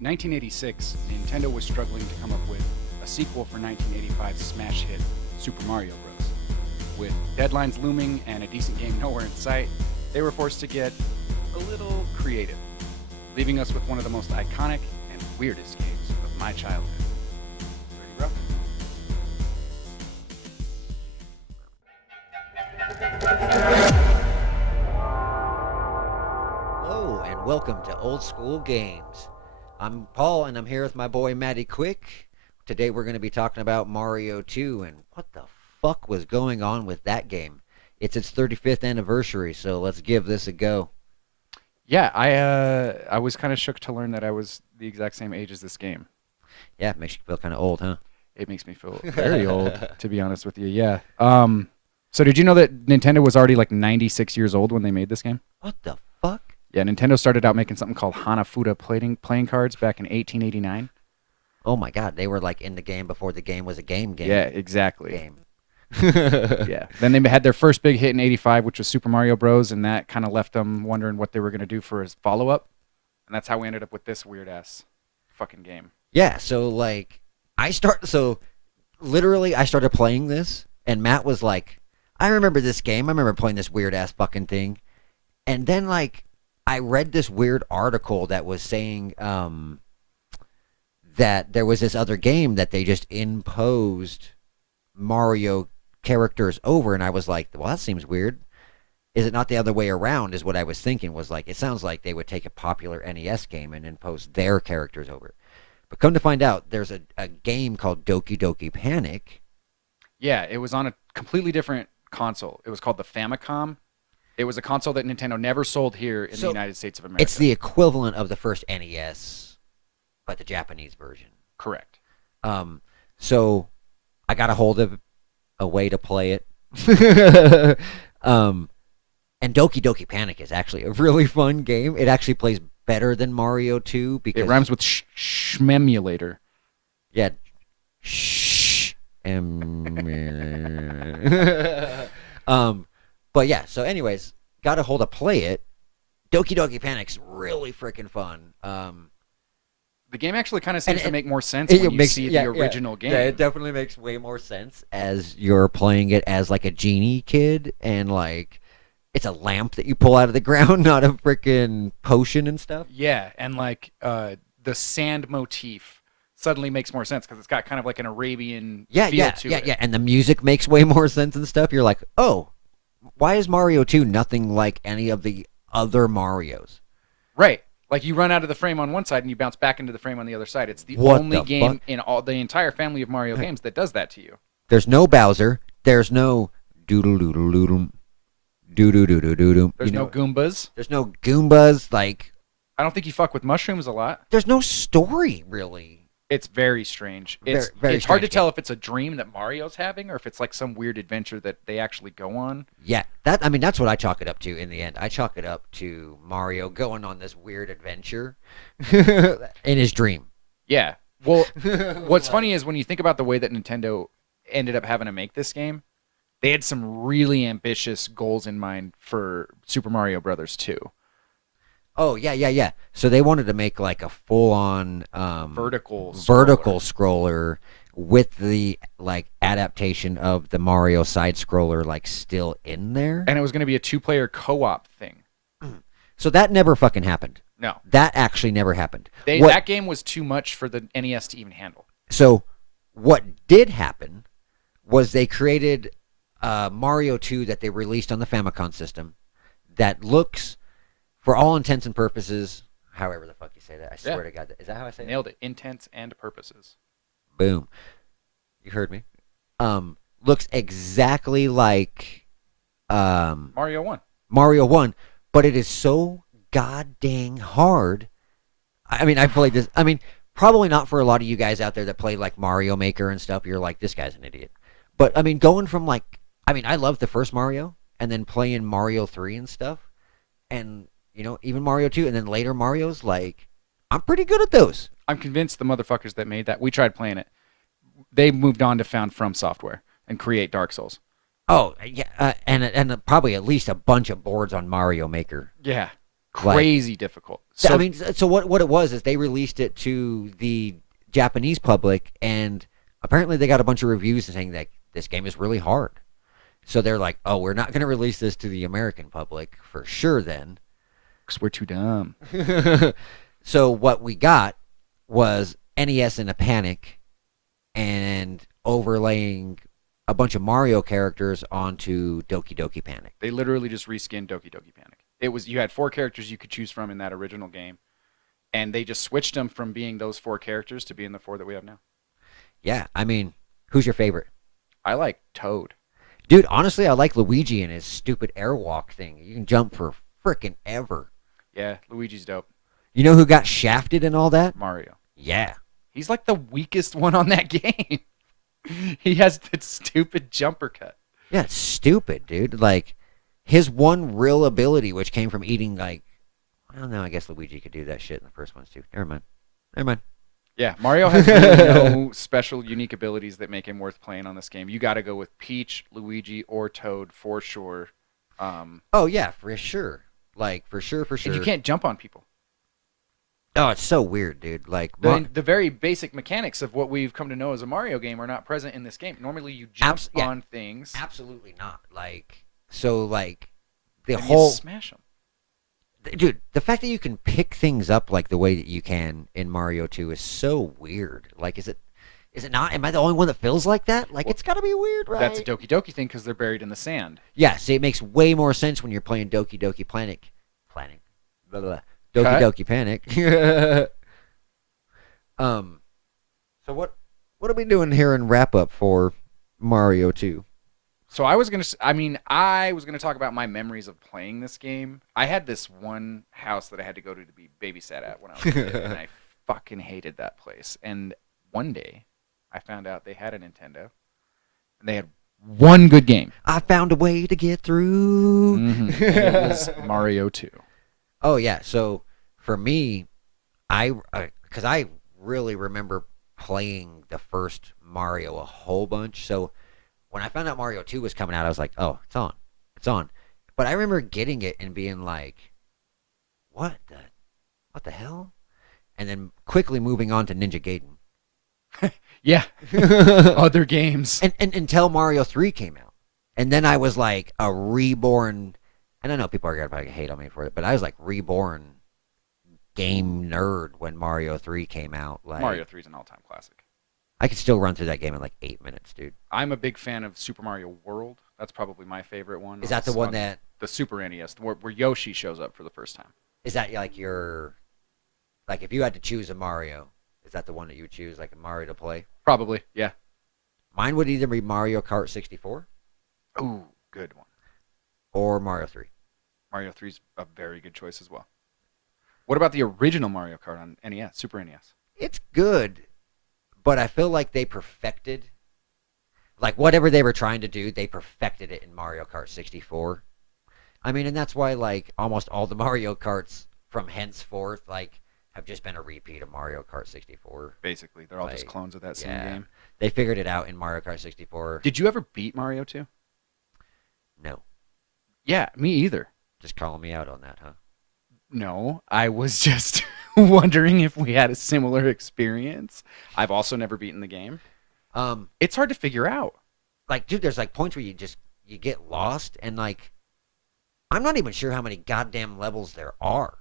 1986, Nintendo was struggling to come up with a sequel for 1985's smash hit Super Mario Bros. With deadlines looming and a decent game nowhere in sight, they were forced to get a little creative, leaving us with one of the most iconic and weirdest games of my childhood. Ready, Hello and welcome to Old School Games. I'm Paul and I'm here with my boy Matty Quick. Today we're going to be talking about Mario 2 and what the fuck was going on with that game. It's its 35th anniversary, so let's give this a go. Yeah, I was kind of shook to learn that I was the exact same age as this game. Yeah, it makes you feel kind of old, huh? It makes me feel very old, to be honest with you. Yeah. So did you know that Nintendo was already like 96 years old when they made this game? What the fuck? Yeah, Nintendo started out making something called Hanafuda playing cards back in 1889. Oh my god, they were like in the game before the game was a game. Yeah, exactly. Game. Yeah. Then they had their first big hit in 85, which was Super Mario Bros. And that kind of left them wondering what they were going to do for his follow-up. And that's how we ended up with this weird-ass fucking game. Yeah, so like I started playing this and Matt was like, I remember this game. I remember playing this weird ass fucking thing. And then like I read this weird article that was saying that there was this other game that they just imposed Mario characters over, and I was like, well, that seems weird. Is it not the other way around? Is what I was thinking. Was like, it sounds like they would take a popular NES game and impose their characters over it. But come to find out, there's a game called Doki Doki Panic. Yeah, it was on a completely different console. It was called the Famicom. It was a console that Nintendo never sold here in the United States of America. It's the equivalent of the first NES, but the Japanese version. Correct. So I got a hold of a way to play it. And Doki Doki Panic is actually a really fun game. It actually plays better than Mario 2 because it rhymes with shmemulator. Yeah. But yeah, so anyways, got a hold to play it. Doki Doki Panic's really freaking fun. The game actually kind of seems to make more sense when you see the original game. Yeah, it definitely makes way more sense as you're playing it as like a genie kid, and like it's a lamp that you pull out of the ground, not a freaking potion and stuff. Yeah, and like the sand motif suddenly makes more sense because it's got kind of like an Arabian feel to it. Yeah, and the music makes way more sense and stuff. You're like, oh, why is Mario 2 nothing like any of the other Marios? Right. Like you run out of the frame on one side and you bounce back into the frame on the other side. It's the only game in all the entire family of Mario games that does that to you. There's no Bowser. There's no doodle doodle doodle doodle doodle doodle. There's no Goombas. There's no Goombas. Like I don't think you fuck with mushrooms a lot. There's no story really. It's very strange. Very it's hard to tell if it's a dream that Mario's having or if it's like some weird adventure that they actually go on. Yeah, that's what I chalk it up to in the end. I chalk it up to Mario going on this weird adventure in his dream. Yeah. Well, what's funny is when you think about the way that Nintendo ended up having to make this game, they had some really ambitious goals in mind for Super Mario Brothers 2. Oh, yeah. So they wanted to make like a full-on vertical scroller with the like adaptation of the Mario side scroller like still in there. And it was going to be a two-player co-op thing. So that never fucking happened. No. That actually never happened. That game was too much for the NES to even handle. So what did happen was they created Mario 2 that they released on the Famicom system that looks, for all intents and purposes, however the fuck you say that, I swear to God, is that how I say it? Nailed it. Intents and purposes. Boom. You heard me. Looks exactly like Mario 1. Mario 1, but it is so goddamn hard. I mean, I played this. I mean, probably not for a lot of you guys out there that play like Mario Maker and stuff. You're like, this guy's an idiot. But I mean, going from like, I mean, I love the first Mario and then playing Mario 3 and stuff. And you know, even Mario 2, and then later Mario's, like, I'm pretty good at those. I'm convinced the motherfuckers that made that, we tried playing it, they moved on to found From Software and create Dark Souls. Oh, yeah, and probably at least a bunch of boards on Mario Maker. Yeah. Crazy difficult. So, So I mean, so what it was is they released it to the Japanese public, and apparently they got a bunch of reviews saying that this game is really hard. So they're like, oh, we're not going to release this to the American public for sure then. 'cause we're too dumb. So what we got was NES in a panic and overlaying a bunch of Mario characters onto Doki Doki Panic. They literally just reskinned Doki Doki Panic. It was you had 4 characters you could choose from in that original game, and they just switched them from being those 4 characters to being the 4 that we have now. Yeah, I mean, who's your favorite? I like Toad. Dude, honestly, I like Luigi and his stupid airwalk thing. You can jump for frickin' ever. Yeah, Luigi's dope. You know who got shafted and all that? Mario. Yeah. He's like the weakest one on that game. He has that stupid jumper cut. Yeah, it's stupid, dude. Like, his one real ability, which came from eating, like, I don't know, I guess Luigi could do that shit in the first ones, too. Never mind. Never mind. Yeah, Mario has really no special, unique abilities that make him worth playing on this game. You got to go with Peach, Luigi, or Toad for sure. Oh, yeah, for sure. Like, for sure, for sure. And you can't jump on people. Oh, it's so weird, dude. Like, The very basic mechanics of what we've come to know as a Mario game are not present in this game. Normally, you jump yeah. on things. Absolutely not. Like, so, like, the and whole. you smash them. Dude, the fact that you can pick things up like the way that you can in Mario 2 is so weird. Like, is it not? Am I the only one that feels like that? Like, it's got to be weird, right? That's a Doki Doki thing because they're buried in the sand. Yeah, see, it makes way more sense when you're playing Doki Doki Panic. Blah, blah, blah. Doki Cut. Doki Panic. So what are we doing here in wrap up for Mario 2? So I was gonna talk about my memories of playing this game. I had this one house that I had to go to be babysat at when I was a kid, and I fucking hated that place. And one day, I found out they had a Nintendo, and they had one good game. I found a way to get through. And it was Mario 2. Oh yeah, so for me, because I really remember playing the first Mario a whole bunch. So when I found out Mario 2 was coming out, I was like, oh, it's on. But I remember getting it and being like, what the hell? And then quickly moving on to Ninja Gaiden. Yeah, other games. And until Mario 3 came out. And then I was like a reborn, and I know people are going to probably hate on me for it, but I was like reborn game nerd when Mario 3 came out. Like, Mario 3 is an all-time classic. I could still run through that game in like 8 minutes, dude. I'm a big fan of Super Mario World. That's probably my favorite one. Is that the one that... The Super NES, where Yoshi shows up for the first time. Is that like your... Like if you had to choose a Mario, is that the one that you would choose, like a Mario to play? Probably, yeah. Mine would either be Mario Kart 64 Ooh, good one. or Mario 3. Mario 3 is a very good choice as well. What about the original Mario Kart on NES, Super NES? It's good, but I feel like they perfected, like whatever they were trying to do, they perfected it in Mario Kart 64. I mean, and that's why like almost all the Mario Karts from henceforth like have just been a repeat of Mario Kart 64. Basically, they're all just Like, clones of that same yeah. game. They figured it out in Mario Kart 64. Did you ever beat Mario 2? No, Yeah, me either. just calling me out on that, huh? No, I was just wondering if we had a similar experience. I've also never beaten the game. It's hard to figure out. Like, dude, there's like points where you get lost, and like, I'm not even sure how many goddamn levels there are.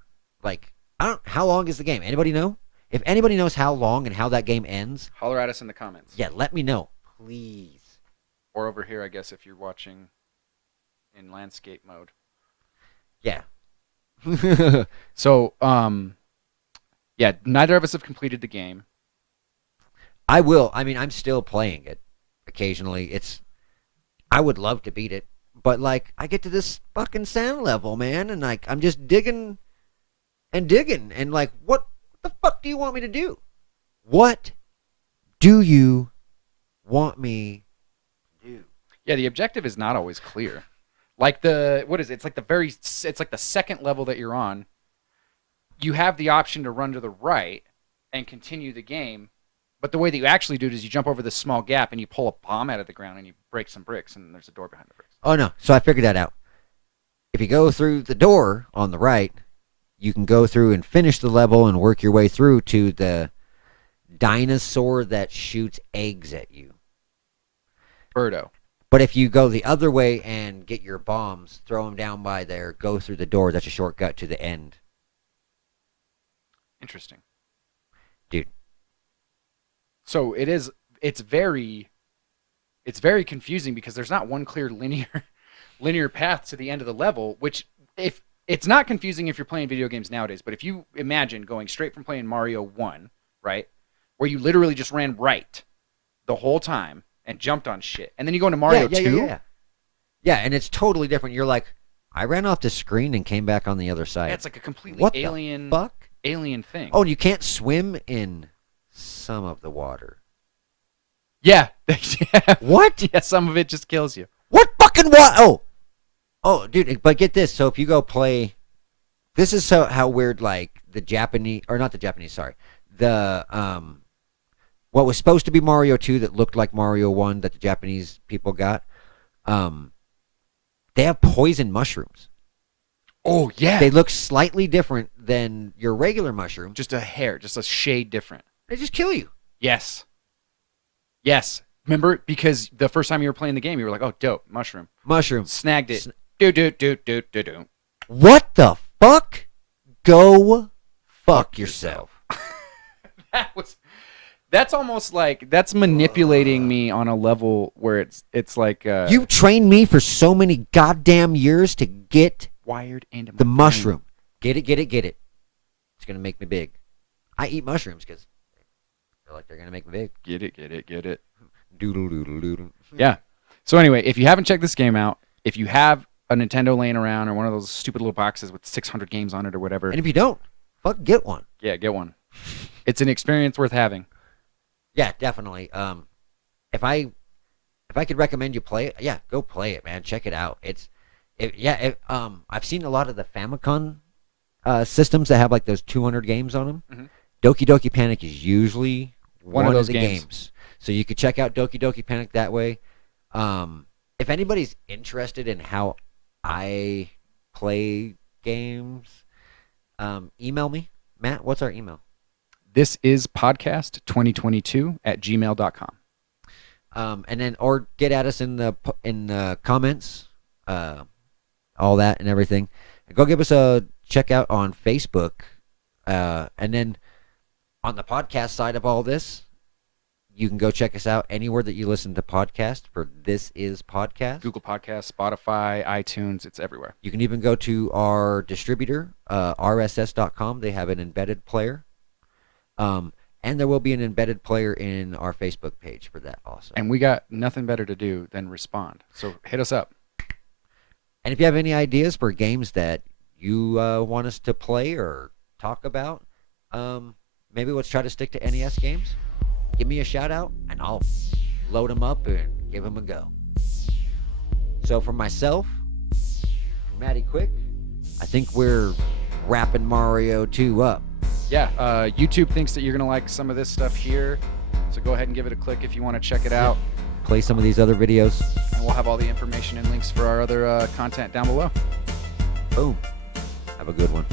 Like, how long is the game? Anybody know? If anybody knows how long and how that game ends, Holler at us in the comments. yeah, let me know, please. Or over here, I guess, if you're watching in landscape mode. Yeah. So, yeah, neither of us have completed the game. I will. I mean, I'm still playing it occasionally. I would love to beat it, but like, I get to this fucking sand level, man, and like, I'm just digging and digging, and like, what the fuck do you want me to do? What do you want me to do? Yeah, the objective is not always clear. Like what is it? It's like the second level that you're on. You have the option to run to the right and continue the game, but the way that you actually do it is you jump over this small gap and you pull a bomb out of the ground and you break some bricks and there's a door behind the bricks. Oh no! So I figured that out. If you go through the door on the right, you can go through and finish the level and work your way through to the dinosaur that shoots eggs at you. Birdo. But if you go the other way and get your bombs, throw them down by there, go through the door, that's a shortcut to the end. Interesting. Dude. So it's very confusing because there's not one clear linear path to the end of the level, which if it's not confusing if you're playing video games nowadays, but if you imagine going straight from playing Mario 1, right, where you literally just ran right the whole time and jumped on shit, and then you go into Mario 2. Yeah, and it's totally different. You're like, I ran off the screen and came back on the other side. Yeah, it's like a completely what alien the fuck? Alien thing. Oh, and you can't swim in some of the water. Yeah. What? Yeah, some of it just kills you. What fucking what? Oh, dude. But get this. So if you go play, this is how weird. Like the Japanese, or not the Japanese. Sorry, the what was supposed to be Mario 2 that looked like Mario 1 that the Japanese people got. They have poison mushrooms. Oh yeah. They look slightly different than your regular mushroom. Just a hair, just a shade different. They just kill you. Yes. Yes. Remember, because the first time you were playing the game, you were like, "Oh, dope, mushroom." Mushroom. Snagged it. Do. What the fuck? Go fuck yourself. That's almost like that's manipulating me on a level where it's like you trained me for so many goddamn years to get wired into the mushroom. Get it. It's gonna make me big. I eat mushrooms because I feel like they're gonna make me big. Get it. Doodle doodle doodle. Yeah. So anyway, if you haven't checked this game out, if you have a Nintendo laying around or one of those stupid little boxes with 600 games on it or whatever, And if you don't, fuck, get one. yeah, get one. It's an experience worth having. Yeah, definitely. If I could recommend you play it, yeah, go play it, man. Check it out. I've seen a lot of the Famicom systems that have like those 200 games on them. Mhm. Doki Doki Panic is usually One of those the games. So you could check out Doki Doki Panic that way. If anybody's interested in how I play games, email me. Matt, what's our email? This is podcast2022@gmail.com. And then or get at us in the comments, all that and everything. Go give us a check out on Facebook, and then on the podcast side of all this, you can go check us out anywhere that you listen to podcasts for This Is Podcast. Google Podcasts, Spotify, iTunes, it's everywhere. You can even go to our distributor, rss.com. They have an embedded player. And there will be an embedded player in our Facebook page for that also. And we got nothing better to do than respond. So hit us up. And if you have any ideas for games that you want us to play or talk about, maybe let's try to stick to NES games. Give me a shout out and I'll load them up and give them a go. So for myself, for Matty Quick, I think we're wrapping Mario 2 up. Yeah, YouTube thinks that you're going to like some of this stuff here. So go ahead and give it a click if you want to check it out. Play some of these other videos. And we'll have all the information and links for our other content down below. Boom. Have a good one.